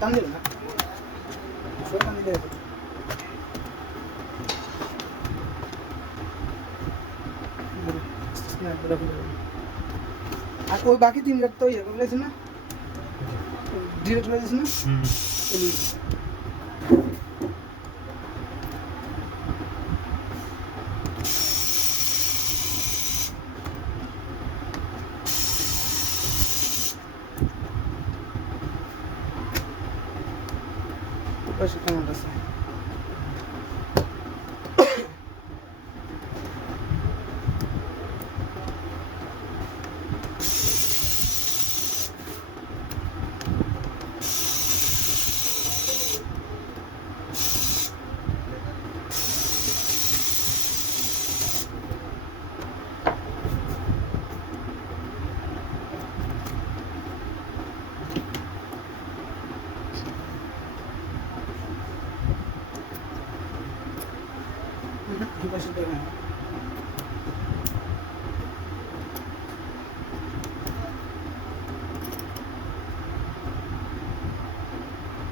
টান দেবে না টান দিলে আর ওই বাকি তিন তো ইয়ে করে গেছে না ডিলেট হয়ে গেছে না পাশে কেমন আছে পাশে দেখেন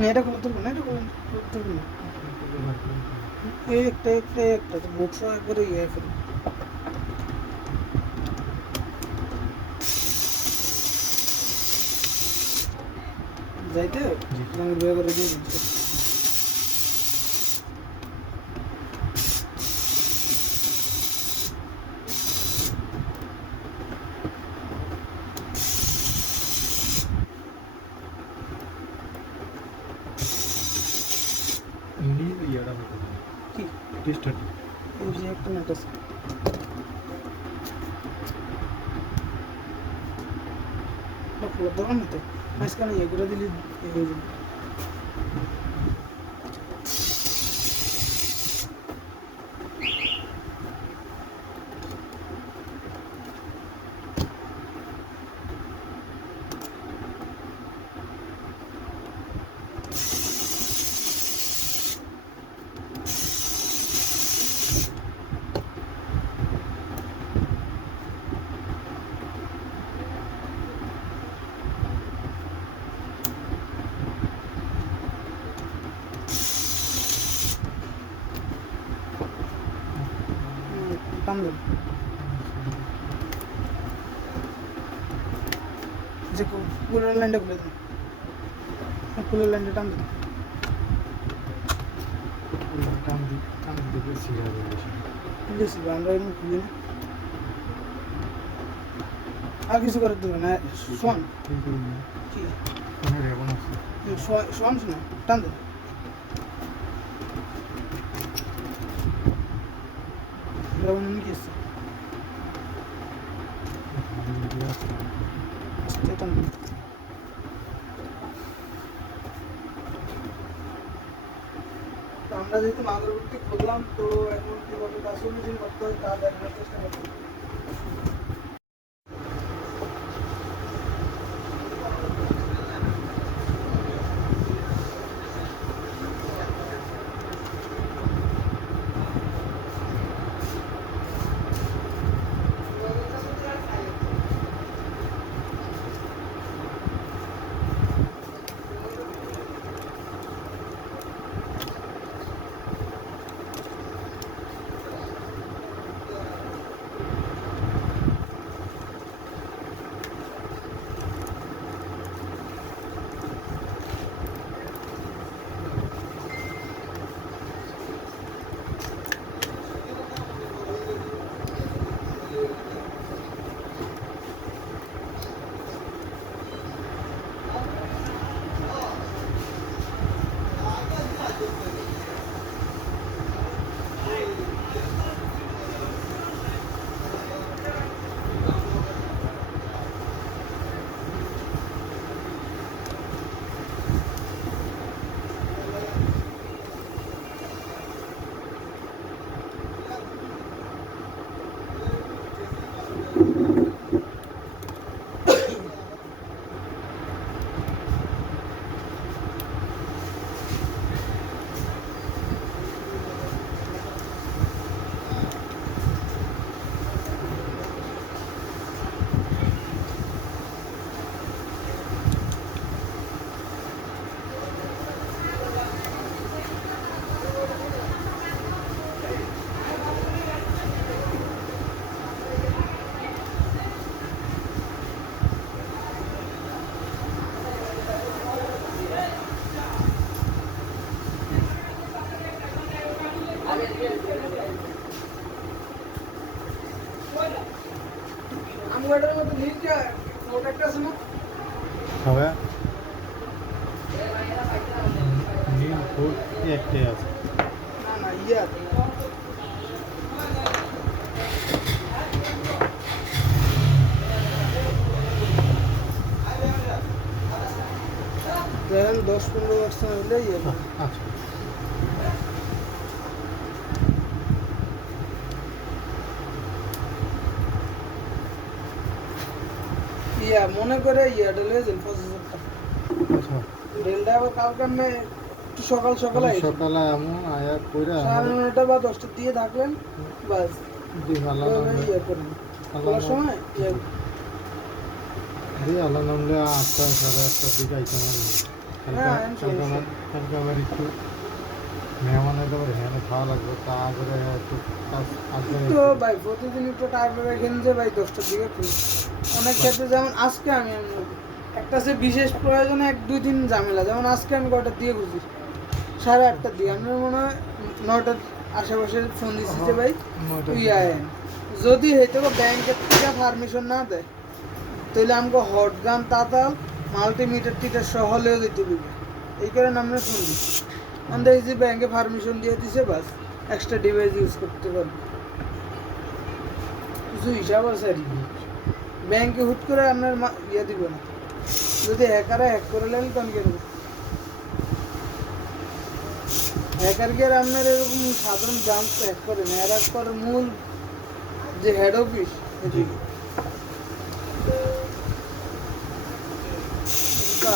এটা করতে হবে না এটা করতে হবে না একটা তো বক্স একবারে ইয়ে করে যাইতে আমি বের করে দিয়ে দিচ্ছি কি টেস্টার এই যে একটা নেট আছে পুরো দোকান তো মাঝখানে ইয়ে করে দিলে হয়ে যাবে টান দেন যে কুলার লাইনটা খুলে দেন কুলার লাইনটা টান দেন বেশি আমরা এরকম খুলি না আর কিছু করার দেবে না শোন কি শোন শোনা টান দেন রাবণ কি আছে টান দেন আমরা যেহেতু মাদুরটি খুললাম তো এখন কীভাবে কাজ সলিউশন করতে হয় তা দেখানোর চেষ্টা করছি আমগাটার মতো নিচে প্রোডাক্ট আছে না? হবে নীল ফুল একটাই আছে। না না ইয়া দেখেন 10-15% হলে ইয়ে করে। আচ্ছা ইয়া মনে করে ইয়াটা লয়ে যান 5000 টাকা। আচ্ছা রেলটা আবার কালকে আমি একটু সকাল সকাল আইছি। সকালে আমি আয়া কইরা 9:30 বা 10টা দিয়ে থাকলেন বাস জি আল্লাহ নামে ইয়ে করেন খোলার সময় ইয়ে জি আল্লাহ নামলে 8টা 8:30টার দিকে আইতাম আমি। হ্যাঁ, কালকে আমার একটু মেহমান এলে আবার হ্যাঁ খাওয়া লাগবে তা করে একটু কাজ আসবে তো ভাই প্রতিদিন একটু টাইমে রাখেন যে ভাই 10টার দিকে খুলি। অনেক ক্ষেত্রে যেমন আজকে আমি একটা যে বিশেষ প্রয়োজনে 1-2 দিন ঝামেলা, যেমন আজকে আমি কয়টার দিয়ে খুঁজি 8:30টার দিকে। আমি মনে হয় 9টার আশেপাশে ফোন দিচ্ছি যে ভাই তুই আয়। যদি হয়তো ব্যাংকের থেকে পারমিশন না দেয় তাহলে আমাকে হটগান তাতাল মাল্টিমিটার টিটার সহ হলেও দিতে দিবে। এই কারণে আমরা ফোন দিই। আমি দেখি যে ব্যাংকে পারমিশন দিয়ে দিছে বাস এক্সট্রা ডিভাইস ইউজ করতে পারবে। কিছু হিসাব আছে আর কি। ব্যাংকে হুট করে আপনার ইয়ে দিবে না। যদি হ্যাকারে হ্যাক করে নেন তখন কেন হ্যাকার কি আর আপনার এরকম সাধারণ ব্রাঞ্চ হ্যাক করে না, এরা করে মূল যে হেড অফিস এদিকে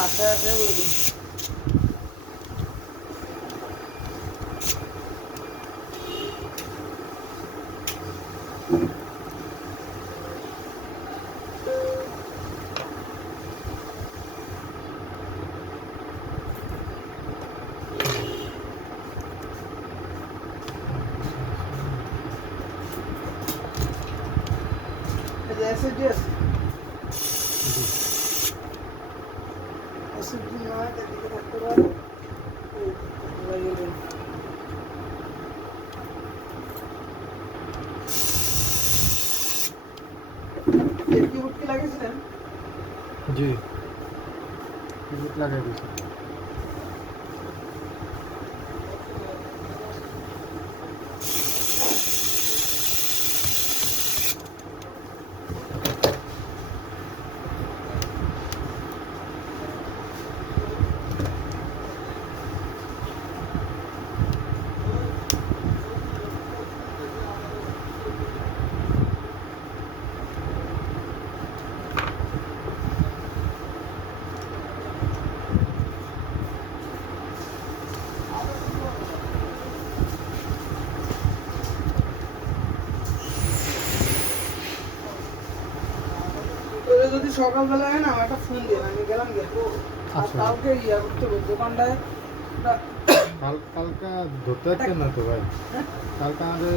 আশা আছে বলবো। এসএসডি আছে, এসএসডি নয় এদিকে থাকতে পারে। লাগিয়ে দেন। এর কিবোর্ড কি লাগিয়েছিলেন? জি কিবোর্ড লাগাই দিয়েছি। তোরে যদি সকালবেলা হয় না আমার একটা ফোন দিয়ে আমি গেলাম গে। আর আচ্ছা। কাউকে ইয়া করতে হবে দোকানটায় কালকা ধরতে পারছেন না তো ভাই? হ্যাঁ? কালকা আমাদের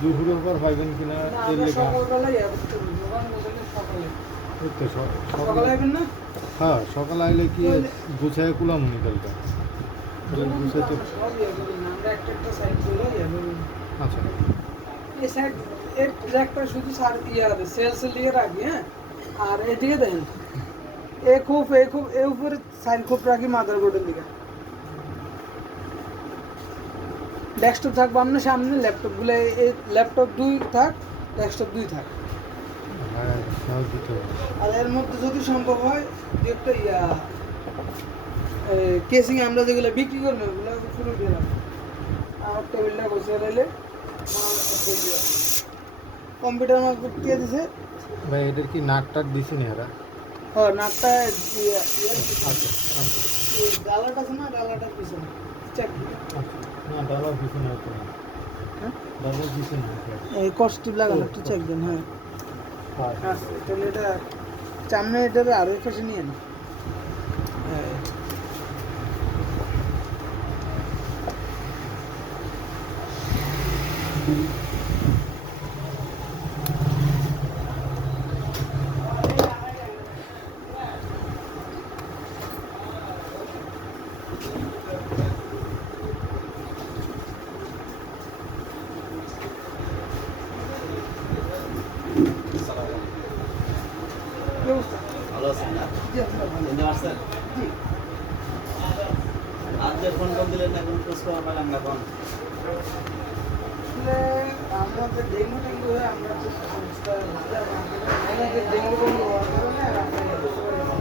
দুপুরের পর পাইবেন কিনা না, এর আমরা লেখা সকালবেলা ইয়া করতে হবে দোকান বসে সকালে। এই তো সকালে আসবেন না? হ্যাঁ সকাল আইলে কি গুছায় কুলামুনি কালকা গুছাইতে। সব ইয়া করি না, আমরা একটা সাইড করে ইয়া করি। আচ্ছা এই সাইড এর একটা শুধু সার ইয়া আছে সেলস লিয়ে রাখি। হ্যাঁ, আর এদিকে দেখেন এ উপরে সাইড খোপ রাখি মাদারবোর্ডের দিকে। ডেস্কটপ থাকবো আপনার সামনে, ল্যাপটপগুলো এই ল্যাপটপ 2 থাক, ডেস্কটপ 2 থাক। হ্যাঁ সব দিতে হবে। আর এর মধ্যে যদি সম্ভব হয় যে একটা ইয়া কেসিং আমরা যেগুলো বিক্রি করবো ওগুলো পুরো দিয়ে রাখবো। আর টেবিলটা বসে রইলে কম্পিউটার মার্ক দিয়ে দিছে। ভাই এদের কি নাক টাক দিছি না এরা? হ্যাঁ, নাকটা আচ্ছা আচ্ছা ডালাটা আছে না, ডালাটার পিছনে চেক আচ্ছা না ডালা দিছি না তো। হ্যাঁ ডালা দিছি না। এই কস্টিপ লাগানো একটু চেক দেন। হ্যাঁ আচ্ছা আচ্ছা, তাহলে এটা সামনে এটার আরো পাশে নিয়ে না। হ্যাঁ ঠিক আজকে ফোন কল দিলেন না, কোনো খোঁজ খবর পেলাম না কোন। আসলে আমাদের ডেঙ্গু টেঙ্গু হয়ে আমরা খুব সমস্যা আমাদের ডেঙ্গু টেঙ্গু হওয়ার কারণে আর আমরা ইয়ে করতে পারি না।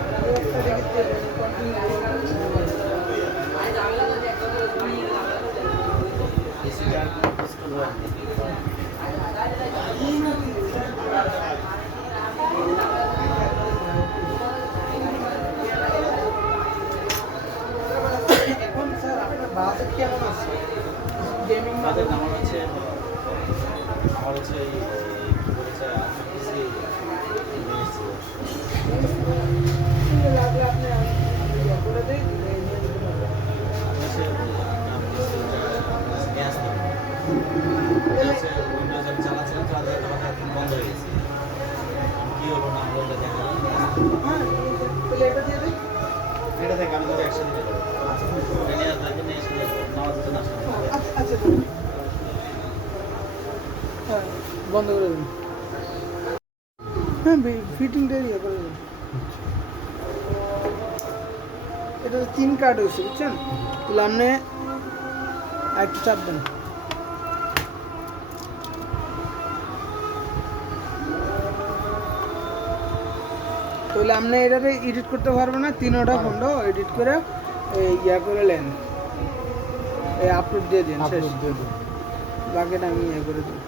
একটা দেখেছি ডিসিটার কোনো খোঁজ খবর নেই। এখন স্যার আপনার বাজেট কেমন আছে গেমিং আমাদের আমার হচ্ছে এই কি বলেছে পিসি লাগলে আপনি ইয়ে করে দেই হচ্ছে গ্যাস উইন্ডোজ আমি চালাচ্ছিলাম, চালাতে আমার এখন বন্ধ হয়ে গেছে। কি হলো না হলো দেখা হ্যাঁ তাহলে এটা দিয়ে দিই এটা থেকে আমি যদি একসাথে বের করবো এটা নিয়ে আসলে নিয়ে এসে নামাজের জন্য আসলাম। আচ্ছা আচ্ছা হ্যাঁ বন্ধ করে দিন হ্যাঁ ফিটিংটা ইয়ে করে দিন এটা তো 3 কার্ড হয়েছে বুঝছেন তাহলে আপনি একটু চাপ দেন তাহলে আপনি এটাতে এডিট করতে পারবেন না 3টা ফন্ডও এডিট করে ইয়া করে নেন এই আপলোড দিয়ে দিন শেষ আপলোড দিয়ে দিন। বাকিটা আমি ইয়ে করে দিই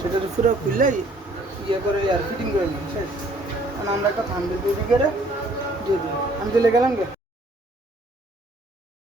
সেটা তো পুরো খুললে ইয়ে করে আর ফিটিং করে নিন শেষ কারণ আমরা একটা থাম্বেল তৈরি করে দিয়ে দিই আমি চলে গেলাম গে